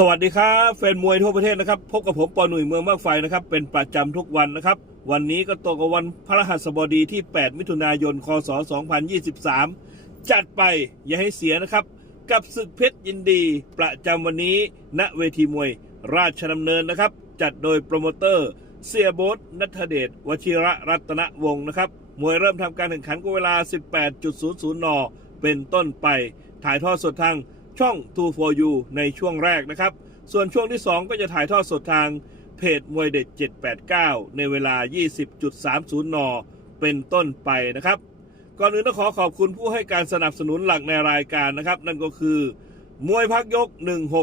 สวัสดีครับแฟนมวยทั่วประเทศนะครับพบกับผมปอหนุ่ยเมืองมากไฟนะครับเป็นประจำทุกวันนะครับ วันนี้ก็ตรงกับวันพระรหัสบดีที่ 8 มิถุนายน คศ 2023 จัดไปอย่าให้เสียนะครับ กับศึกเพชรยินดี ประจำวันนี้ณเวทีมวยราชดำเนินนะครับ จัดโดยโปรโมเตอร์ เสียโบทนัทเดชวชิระรัตนวงศ์นะครับมวยเริ่มทำการแข่งขันก็เวลา 18.00 น เป็นต้นไป ถ่ายทอดสดทาง ช่อง2 for you ในช่วงแรกนะครับ ส่วนช่วงที่ 2 ก็จะถ่ายทอดสดทางเพจมวยเด็ด 789 ในเวลา 20.30 น เป็นต้นไปนะครับ ก่อนอื่นต้องขอขอบคุณผู้ให้การสนับสนุนหลักในรายการนะครับ นั่นก็คือ มวยพักยก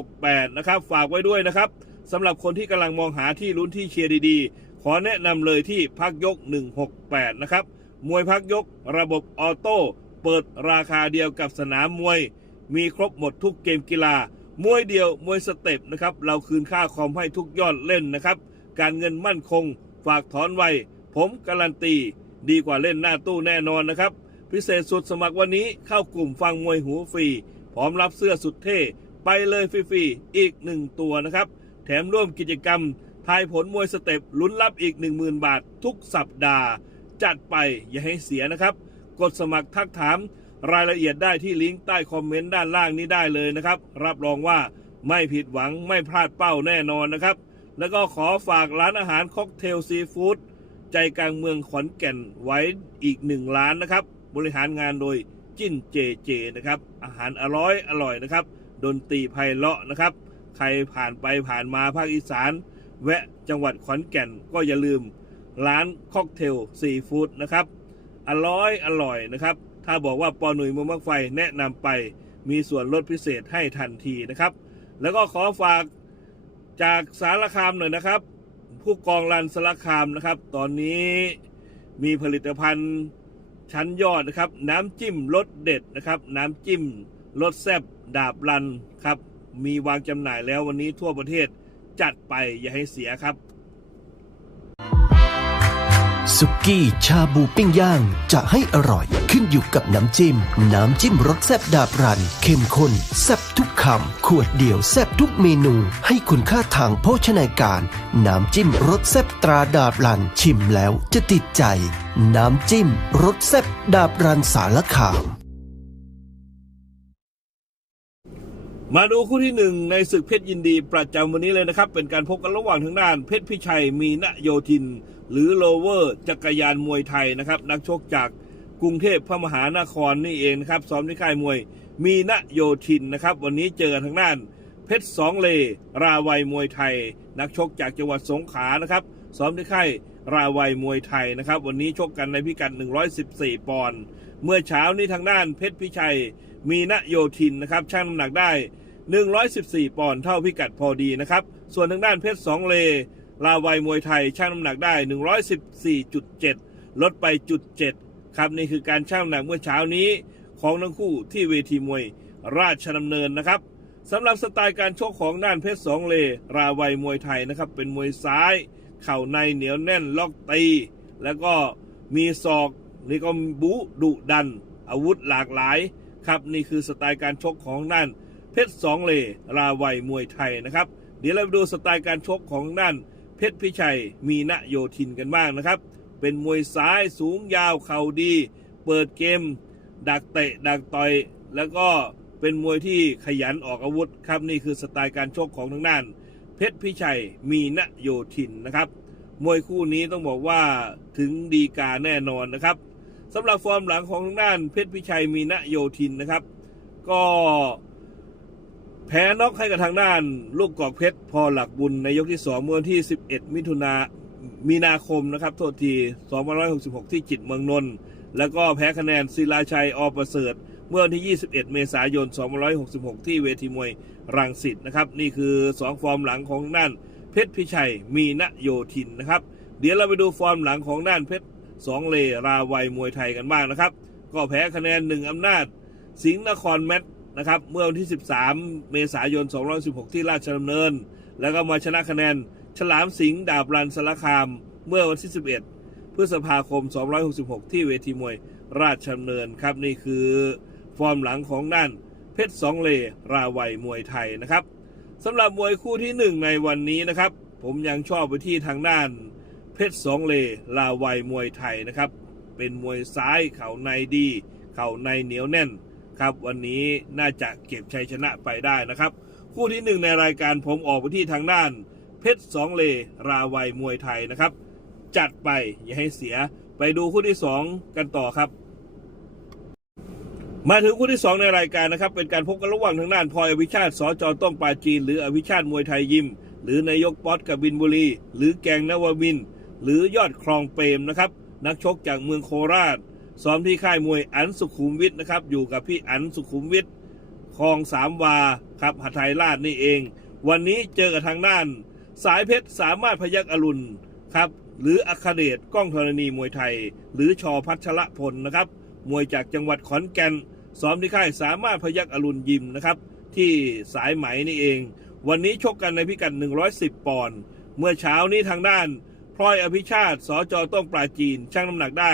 168 นะครับ ฝากไว้ด้วยนะครับสำหรับคนที่กำลังมองหาที่ลุ้นที่เชียร์ดีๆ ขอแนะนำเลยที่พักยก 168 นะครับ มวยพักยกระบบออโต้ เปิดราคาเดียวกับสนามมวย มีครบหมดทุกเกมกีฬามวยเดียวมวยสเต็ปนะครับเราคืนค่าคอมให้ทุกยอดเล่นนะครับ การเงินมั่นคง ฝากถอนไวผมการันตี ดีกว่าเล่นหน้าตู้แน่นอนนะครับ พิเศษสุดสมัครวันนี้เข้ากลุ่มฟังมวยหูฟรี พร้อมรับเสื้อสุดเท่ ไปเลยฟรีๆอีกหนึ่งตัวนะครับ แถมร่วมกิจกรรม ทายผลมวยสเต็ปลุ้นรับอีก 10,000 บาททุกสัปดาห์ จัดไปอย่าให้เสียนะครับ กดสมัครทักถาม รายละเอียดได้ที่ลิงก์ใต้คอมเมนต์ด้านล่างนี้ได้เลยนะครับ รับรองว่าไม่ผิดหวังไม่พลาดเป้าแน่นอนนะครับ แล้วก็ขอฝากร้านอาหารค็อกเทลซีฟู้ดใจกลางเมืองขอนแก่นไว้อีกหนึ่งร้านนะครับ บริหารงานโดยจิ้นเจเจนะครับ อาหารอร่อยอร่อยนะครับ ดนตรีไพเราะนะครับ ใครผ่านไปผ่านมาภาคอีสาน แวะจังหวัดขอนแก่นก็อย่าลืม ร้านค็อกเทลซีฟู้ดนะครับ อร่อยอร่อยนะครับ ถ้าบอกว่าปอหนุ่ยมืองมักไฟแนะนำไปมีส่วนลดพิเศษให้ทันทีนะครับ แล้วก็ขอฝากจากสารคามหน่อยนะครับ ผู้กองรันสารคามนะครับ ตอนนี้มีผลิตภัณฑ์ชั้นยอดนะครับ น้ำจิ้มรสเด็ดนะครับ น้ำจิ้มรสแซ่บดาบรันครับ มีวางจำหน่ายแล้ววันนี้ทั่วประเทศจัดไปอย่าให้เสียครับ สุกี้ชาบูปิ้งย่างจะให้อร่อยขึ้นอยู่กับน้ำจิ้ม น้ำจิ้มรสแซ่บดาบรัน เข้มข้นแซ่บทุกคำ ขวดเดียวแซ่บทุกเมนู ให้คุณค่าทางโภชนาการ น้ำจิ้มรสแซ่บตราดาบรัน ชิมแล้วจะติดใจ น้ำจิ้มรสแซ่บดาบรันสารคาม มาดูคู่ที่หนึ่งในศึกเพชรยินดีประจำวันนี้เลยนะครับ เป็นการพบกันระหว่างทางด้าน เพชรพิชัยมีณโยธิน หรือโลเวอร์ จักรยานมวยไทยนะครับ นักชกจากกรุงเทพพระมหานครนี่เองนะครับซ้อมที่ค่ายมวยมีณโยธินนะครับ วันนี้เจอทางด้าน เพชรสองเล ราวัยมวยไทย นักชกจากจังหวัดสงขลานะครับซ้อมที่ค่ายราวัยมวยไทยนะครับ วันนี้ชกกันในพิกัด 114 ปอนด์เมื่อเช้านี้ทางด้านเพชรพิชัย มีณโยธินนะครับช่างน้ำหนักได้ 114 ปอนด์เท่าพิกัดพอดีนะครับ ส่วนทางด้านเพชรสองเล ลาวัยมวยไทยช่างน้ำหนักได้ 114.7 ลดไปจุด7ครับนี่คือการช่างน้ำหนักเมื่อเช้านี้ของทั้งคู่ที่เวทีมวยราชดำเนินนะครับสำหรับสไตล์การชกของด้านเพชรสองเล ราวัยมวยไทยนะครับ เป็นมวยซ้าย เข่าในเหนียวแน่นล็อกตี แล้วก็มีศอกนี่ก็บุดุดัน อาวุธหลากหลาย ครับนี่คือสไตล์การชกของด้าน เพชรสองเลราวัยมวยไทยนะครับ เดี๋ยวเราไปดูสไตล์การชกของด้านเพชรพิชัยมีณโยธินกันบ้างนะครับ เป็นมวยซ้ายสูงยาวเข่าดี เปิดเกม ดักเตะ ดักต่อย แล้วก็เป็นมวยที่ขยันออกอาวุธครับนี่คือสไตล์การชกของทางด้าน เพชรพิชัยมีณโยธินนะครับ มวยคู่นี้ต้องบอกว่าถึงดีกาแน่นอนนะครับสำหรับฟอร์มหลังของทางด้านเพชรพิชัยมีณโยธินนะครับ ก็ แพ้น็อกให้กับทางด้าน ลูกกอกเพชรพอหลักบุญในยกที่ 2 เมื่อวันที่ 11 มิถุนามีนาคมนะครับ โทษที2566 ที่จิตเมืองนนท์แล้วก็แพ้คะแนนศิลาชัยอประเสริฐ เมื่อวันที่ 21 เมษายน 2566 ที่เวทีมวยรังสิตนะครับ นี่คือ 2 ฟอร์มหลังของด้านเพชรพิชัยมีณโยธินนะครับ เดี๋ยวเราไปดูฟอร์มหลังของด้านเพชรสองเลราวัยมวยไทยกันบ้างนะครับ ก็แพ้คะแนนหนึ่งอำนาจ สิงห์นครแมท นะครับ เมื่อวันที่ 13 เมษายน 216 ที่ราชดำเนิน แล้วก็มาชนะคะแนน ฉลามสิงห์ดาบรันสารคาม เมื่อวันที่ 11 พฤษภาคม 266 ที่เวทีมวยราชดำเนินครับนี่คือฟอร์มหลังของด้านเพชรสองเลราวัยมวยไทยนะครับสำหรับมวยคู่ที่หนึ่งในวันนี้นะครับ ผมยังชอบไปที่ทางด้าน เพชรสองเลลาวัยมวยไทยนะครับ เป็นมวยซ้ายเข่าในดี เข่าในเหนียวแน่น ครับ วันนี้น่าจะเก็บชัยชนะไปได้นะครับ คู่ที่หนึ่งในรายการผมออกไปที่ทางด้าน เพชรสองเลราวัยมวยไทยนะครับ จัดไปอย่าให้เสียไปดูคู่ที่สองกันต่อครับ มาถึงคู่ที่สองในรายการนะครับ เป็นการพบกันระหว่างทางด้านพลอยอภิชาติสจต้องปาจีน หรืออภิชาติมวยไทยยิม หรือนายกป๊อตกับบินบุรี หรือแกงนวมิน หรือยอดคลองเปรมนะครับ นักชกจากเมืองโคราช ซ้อมที่ค่ายมวยอันสุขุมวิทนะครับ อยู่กับพี่อันสุขุมวิทคลองสามวาครับหัทไทยราชนี่เอง วันนี้เจอกับทางด้าน สายเพชรสามารถพยักอรุณครับ หรืออัคเดชก้องธรณีมวยไทย หรือชอพัชระพลนะครับ มวยจากจังหวัดขอนแก่นซ้อมที่ค่ายสามารถพยักอรุณยิมนะครับ ที่สายไหมนี่เอง วันนี้ชกกันในพิกัด 110 ปอนด์เมื่อเช้านี้ทางด้านพลอยอภิชาติสจต้องปราจีน ชั่งน้ำหนักได้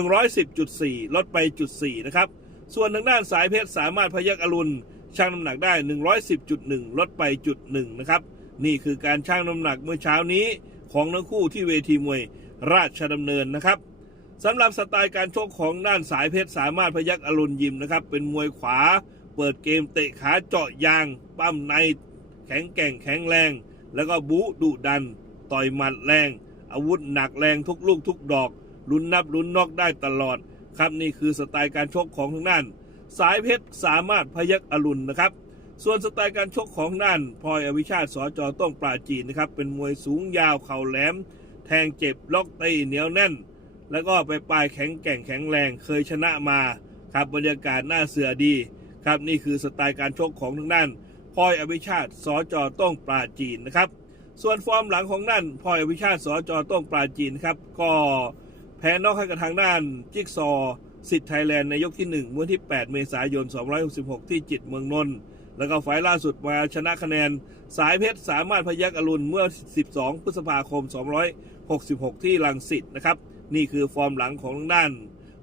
110.4 ลดไปจุด4นะครับ ส่วนทางด้านสายเพชรสามารถพยักอรุณชั่งน้ำหนักได้ 110.1 ลดไปจุด1นะครับ นี่คือการชั่งน้ำหนักเมื่อเช้านี้ของทั้งคู่ที่เวทีมวยราชดำเนินนะครับสำหรับสไตล์การชกของด้านสายเพชรสามารถพยักอรุณยิมนะครับ เป็นมวยขวา เปิดเกมเตะขาเจาะยาง ปั้มในแข็งแกร่งแข็งแรง แล้วก็บู๊ดุดัน ต่อยหมัดแรง อาวุธหนักแรงทุกลูกทุกดอก ลุ้นนับลุ้นนอกได้ตลอดครับนี่คือสไตล์การชกของทางด้าน สายเพชรสามารถพยักอรุณนะครับ ส่วนสไตล์การชกของด้านพลอยอวิชาติสจต้องปราจีนนะครับเป็นมวยสูงยาวเข่าแหลม แทงเจ็บล็อกตีเหนียวแน่น แล้วก็ไปปลายแข็งแกร่งแข็งแรงเคยชนะมาครับบรรยากาศน่าเสือดีครับนี่คือสไตล์การชกของทางด้านพลอยอภิชาติสจต้องปราจีนนะครับ ส่วนฟอร์มหลังของด้านพลอยอภิชาติสจต้องปราจีนครับก็ แพ้นอกให้กับทางด้านจิ๊กซอสิทธิ์ไทยแลนด์ในยกที่1เมื่อที่ 8 เมษายน 266 ที่จิตเมืองนนท์แล้วก็ไฟล์ล่าสุดมาชนะคะแนน สายเพชรสามารถพยักอรุณเมื่อ 12 พฤษภาคม 266 ที่ลังสิตนะครับ นี่คือฟอร์มหลังของทางด้าน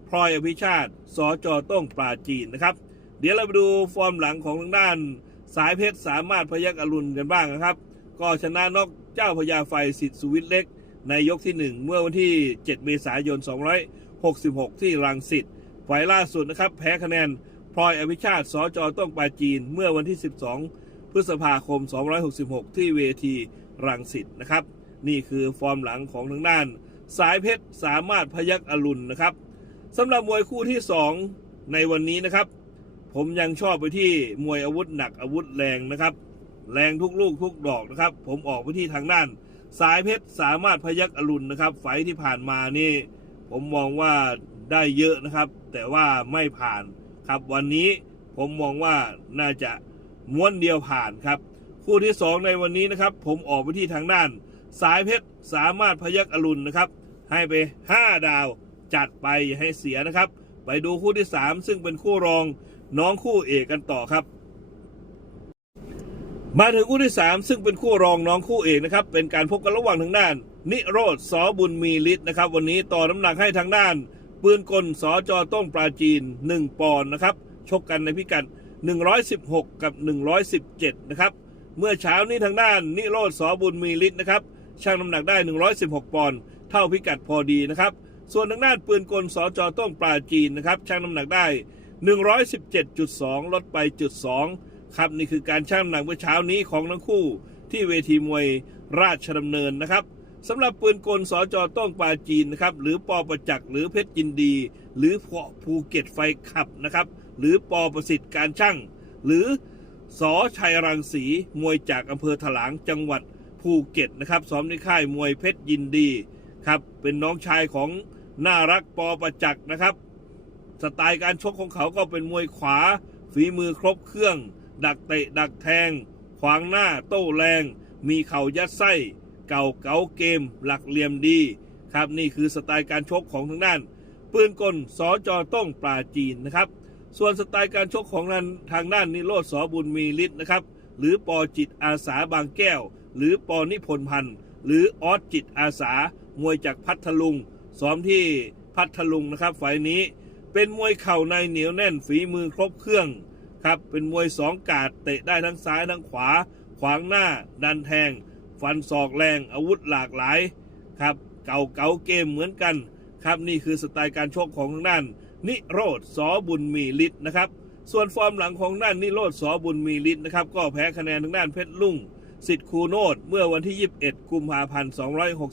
พลอยอภิชาติสจต้องปราจีนนะครับ เดี๋ยวเราไปดูฟอร์มหลังของทางด้าน สายเพชรสามารถพยักอรุณกันบ้างนะครับ ก็ชนะนอกเจ้าพญาไฟสิทธิ์สุวิทย์เล็ก ในยกที่ 1 เมื่อวันที่ 7 เมษายน 266 ที่รังสิตฝ่ายล่าสุดนะครับ แพ้คะแนนพลอยอภิชาติสจต้องปาจีน เมื่อวันที่ 12 พฤษภาคม 266 ที่เวทีรังสิตนะครับ นี่คือฟอร์มหลังของทางด้าน สายเพชรสามารถพยักอรุณนะครับสำหรับมวยคู่ที่ 2 ในวันนี้นะครับ ผมยังชอบไปที่มวยอาวุธหนักอาวุธแรงนะครับ แรงทุกลูกทุกดอกนะครับ ผมออกไปที่ทางด้าน สายเพชรสามารถพยักอรุณนะครับ ไฟที่ผ่านมานี่ ผมมองว่าได้เยอะนะครับ แต่ว่าไม่ผ่านครับวันนี้ผมมองว่าน่าจะม้วนเดียวผ่านครับ คู่ที่สองในวันนี้นะครับ ผมออกไปที่ทางด้าน สายเพชรสามารถพยักอรุณนะครับ ให้ไป 5 ดาวจัดไปให้เสียนะครับ ไปดูคู่ที่ 3 ซึ่งเป็นคู่รองน้องคู่เอกกันต่อครับ มาถึงคู่ที่ 3 ซึ่งเป็นคู่รองน้องคู่เอกนะครับ เป็นการพบกันระหว่างทางด้าน นิโรธสอบุญมีฤทธิ์นะครับ วันนี้ต่อน้ำหนักให้ทางด้าน ปืนกลสอจอต้องปราจีน 1 ปอนด์นะครับ ชกกันในพิกัด116 กับ 117 นะครับ เมื่อเช้านี้ทางด้าน นิโรธสอบุญมีฤทธิ์นะครับชั่งน้ำหนักได้ 116 ปอนด์เท่าพิกัดพอดีนะครับ ส่วนทางด้านปืนกลสอจอต้องปราจีนนะครับชั่งน้ำหนักได้ 117.2 ลดไปจุด2 ครับนี่คือการชั่งน้ำหนักเมื่อเช้านี้ของทั้งคู่ ที่เวทีมวยราชดำเนินนะครับสำหรับปืนกลสอจอต้องปาจีนนะครับหรือปอประจักษ์หรือเพชรยินดี หรือภูเก็ตไฟขับนะครับหรือปอประสิทธิ์การช่าง หรือสอชัยรังสีมวยจากอำเภอถลางจังหวัดภูเก็ตนะครับซ้อมในค่ายมวยเพชรยินดีครับเป็นน้องชายของน่ารักปอประจักษ์นะครับ สไตล์การชกของเขาก็เป็นมวยขวาฝีมือครบเครื่อง ดักเตะดักแทง ขวางหน้าโต้แรง มีเข่ายัดไส้ เก่าเก๋าเกม หลักเหลี่ยมดี ครับนี่คือสไตล์การชกของทางด้าน ปืนกลสอจอต้องปราจีนนะครับ ส่วนสไตล์การชกของนั้นทางด้านนิโรธสอบุญมีฤทธิ์นะครับ หรือปอจิตอาสาบางแก้ว หรือปอนิพนธ์พันธ์หรือออสจิตอาสามวยจากพัทลุงซ้อมที่พัทลุงนะครับฝ่ายนี้เป็นมวยเข่าในเหนียวแน่นฝีมือครบเครื่อง ครับ เป็นมวยสองกาดเตะได้ทั้งซ้ายทั้งขวา ขวางหน้า ดันแทง ฟันศอกแรงอาวุธหลากหลายครับ เก่าเก่าเกมเหมือนกัน ครับนี่คือสไตล์การชกของทางด้าน นิโรธสอบุญมีฤทธิ์นะครับ ส่วนฟอร์มหลังของด้านนิโรธสอบุญมีฤทธิ์นะครับก็แพ้คะแนนทางด้านเพชรลุ่งสิทธิ์คูโนดเมื่อวันที่ 21 กุมภาพันธ์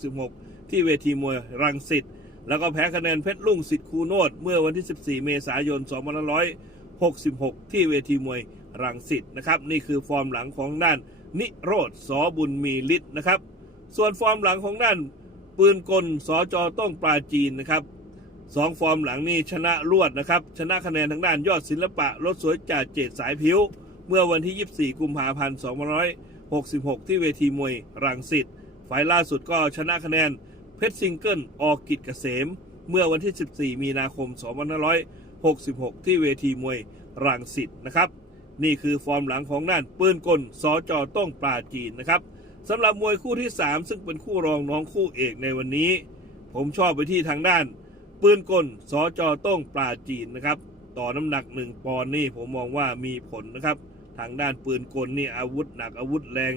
266 ที่เวทีมวยรังสิตแล้วก็แพ้คะแนนเพชรลุ่งสิทธิ์คูโนดเมื่อวันที่ 14 เมษายน 66 ที่เวทีมวยรังสิตนะครับนี่คือฟอร์มหลังของด้านนิโรธสอบุญมีฤทธิ์นะครับ ส่วนฟอร์มหลังของด้านปืนกลสอจอต้องปลาจีนนะครับสองฟอร์มหลังนี้ชนะรวดนะครับ ชนะคะแนนทางด้านยอดศิลปะรถสวยจ่าเจตสายผิว เมื่อวันที่ 24 กุมภาพันธ์2566 ที่เวทีมวยรังสิตไฟล์ล่าสุดก็ชนะคะแนนเพชรซิงเกิลออกิจเกษม เมื่อวันที่ 14 มีนาคม2566 66 ที่เวทีมวยรังสิตนะครับ นี่คือฟอร์มหลังของด้านปืนกลสอจอต้องปลาจีนนะครับสำหรับมวยคู่ที่ 3 ซึ่งเป็นคู่รองน้องคู่เอกในวันนี้ ผมชอบไปที่ทางด้าน ปืนกลสอจอต้องปลาจีนนะครับ ต่อน้ำหนัก 1 ปอนด์นี่ผมมองว่ามีผลนะครับ ทางด้านปืนกลนี่อาวุธหนักอาวุธแรง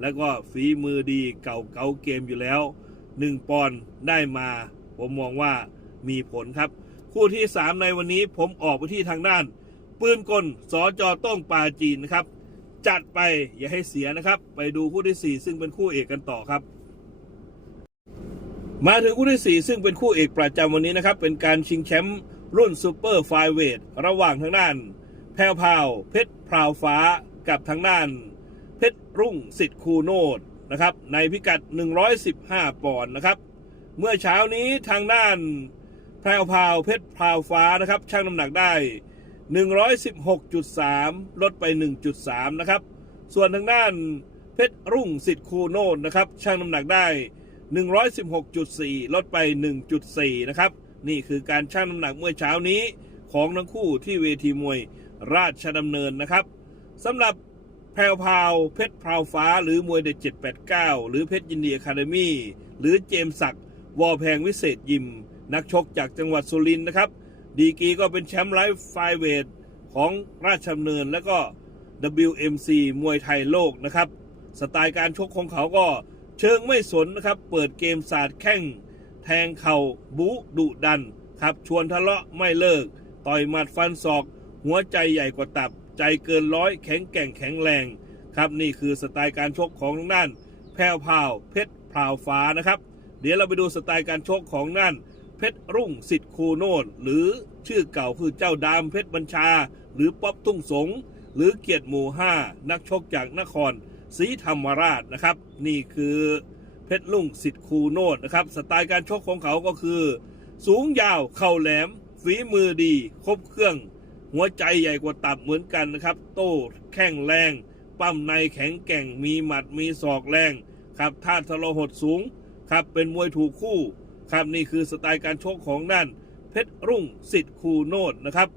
แล้วก็ฝีมือดีเก่าเก่าเกมอยู่แล้ว 1 ปอนด์ได้มา ผมมองว่ามีผลครับ คู่ที่ 3 ในวันนี้ผมออกไปที่ทางด้าน ปืนกลสอจอต้องปาจีนนะครับ จัดไปอย่าให้เสียนะครับ ไปดูคู่ที่ 4 ซึ่งเป็นคู่เอกกันต่อครับ มาถึงคู่ที่ 4 ซึ่งเป็นคู่เอกประจำวันนี้นะครับ เป็นการชิงแชมป์รุ่นซูเปอร์ไฟเวทระหว่างทางด้าน แพรวพาวเพชรพราวฟ้ากับทางด้าน เพชรรุ่งสิทธิ์คูโนดนะครับในพิกัด 115 ปอนด์นะครับ เมื่อเช้านี้ทางด้าน แพรวพาวเพชรพราวฟ้านะครับชั่งน้ำหนักได้ 116.3 ลดไป 1.3 นะครับ ส่วนทางด้านเพชรรุ่งสิทธิ์คูโนดนะครับชั่งน้ำหนักได้ 116.4 ลดไป 1.4 นะครับ นี่คือการชั่งน้ำหนักเมื่อเช้านี้ของทั้งคู่ที่เวทีมวยราชดำเนินนะครับสำหรับแพรวพาวเพชรพราวฟ้า หรือมวยเด็ด 789 หรือเพชรยินดีอะคาเดมี่หรือเจมส์ศักวอแพงวิเศษยิม นักชกจากจังหวัดสุรินทร์นะครับ ดีกีก็เป็นแชมป์ไลฟ์ไฟเวทของราชดำเนิน และก็ WMC มวยไทยโลกนะครับ สไตล์การชกของเขาก็เชิงไม่สนนะครับ เปิดเกมศาสตร์แข้ง แทงเข่าบุดุดันครับ ชวนทะเลาะไม่เลิก ต่อยหมัดฟันศอก หัวใจใหญ่กว่าตับ ใจเกินร้อยแข็งแกร่งแข็งแรงครับนี่คือสไตล์การชกของทางด้าน แพรวพาวเพชรพราวฟ้านะครับ เดี๋ยวเราไปดูสไตล์การชกของด้าน เพชรรุ่งสิทธิ์คูโนดหรือชื่อเก่าคือเจ้าดามเพชรบัญชา หรือป๊อปทุ่งสง หรือเกียรติหมู่ห้านักชกจากนครศรีธรรมราชนะครับ นี่คือเพชรรุ่งสิทธิ์คูโนดนะครับ สไตล์การชกของเขาก็คือ สูงยาวเข่าแหลม ฝีมือดี ครบเครื่อง หัวใจใหญ่กว่าตับเหมือนกันนะครับ โต้แข้งแรง ปั้มในแข็งแกร่งมีหมัดมีศอกแรงครับท่าทรหดสูงครับเป็นมวยถูกคู่ ครับนี่คือสไตล์การชกของด้านเพชรรุ่งสิทธิ์คูโนดนะครับ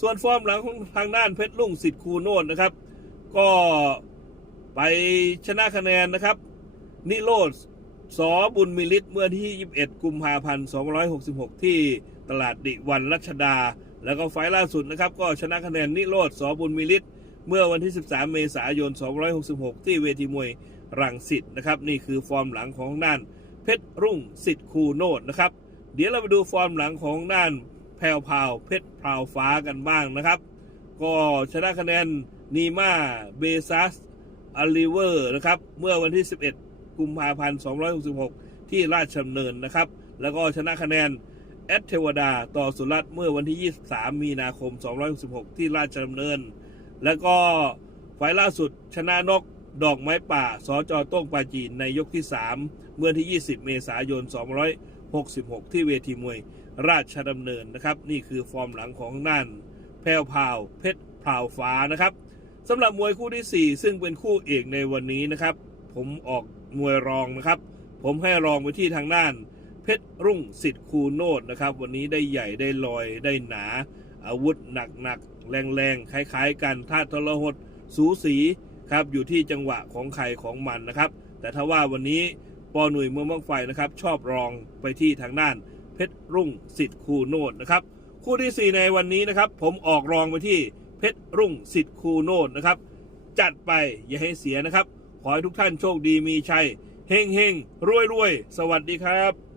ส่วนฟอร์มหลังของทางด้านเพชรรุ่งสิทธิ์คูโนดนะครับ ก็ไปชนะคะแนนนะครับ นิโรธสอบุญมิลิตเมื่อที่ 21 กุมภาพันธ์ 2566 ที่ตลาดดิวันรัชดา แล้วก็ไฟล์ล่าสุดนะครับ ก็ชนะคะแนนนิโรธสอบุญมิลิตเมื่อวันที่ 13 เมษายน 2566 ที่เวทีมวยรังสิตนะครับ นี่คือฟอร์มหลังของด้าน เพชรรุ่งสิทธิ์คูโนดนะครับ เดี๋ยวเราไปดูฟอร์มหลังของด้านแพรวพาวเพชรพราวฟ้ากันบ้างนะครับ ก็ชนะคะแนนนีมาเบซัสอลิเวอร์นะครับ เมื่อวันที่ 11 กุมภาพันธ์266 ที่ราชดำเนินนะครับ แล้วก็ชนะคะแนนแอดเทวดาต่อสุรัตน์เมื่อวันที่ 23 มีนาคม 266 ที่ราชดำเนิน แล้วก็ไฟล์ล่าสุดชนะนก ดอกไม้ป่าสอจอโต้งปาจีน ในยกที่ 3 เมื่อที่ 20 เมษายน 266 ที่เวทีมวยราชดำเนินนะครับ นี่คือฟอร์มหลังของน่าน แพรวพาวเพชรพาวฟ้านะครับสำหรับมวยคู่ที่ 4 ซึ่งเป็นคู่เอกในวันนี้นะครับ ผมออกมวยรองนะครับ ผมให้รองไปที่ทางด้าน เพชรรุ่งสิทธิ์คูโนดนะครับ วันนี้ได้ใหญ่ได้ลอยได้หนา อาวุธหนักหนักแรงแรงๆคล้าย ๆ กันท่าทรหดสูสี ครับอยู่ที่จังหวะของใครของมันนะครับ แต่ถ้าว่าวันนี้ปอหนุ่ยเมืองมังไฟนะครับ ชอบรองไปที่ทางด้านเพชรรุ่งสิทธิ์คูโนดนะครับ คู่ที่ 4 ในวันนี้นะครับ ผมออกรองไปที่เพชรรุ่งสิทธิ์คูโนดนะครับ จัดไปอย่าให้เสียนะครับ ขอให้ทุกท่านโชคดีมีชัยเฮงเฮงรวยรวยสวัสดีครับ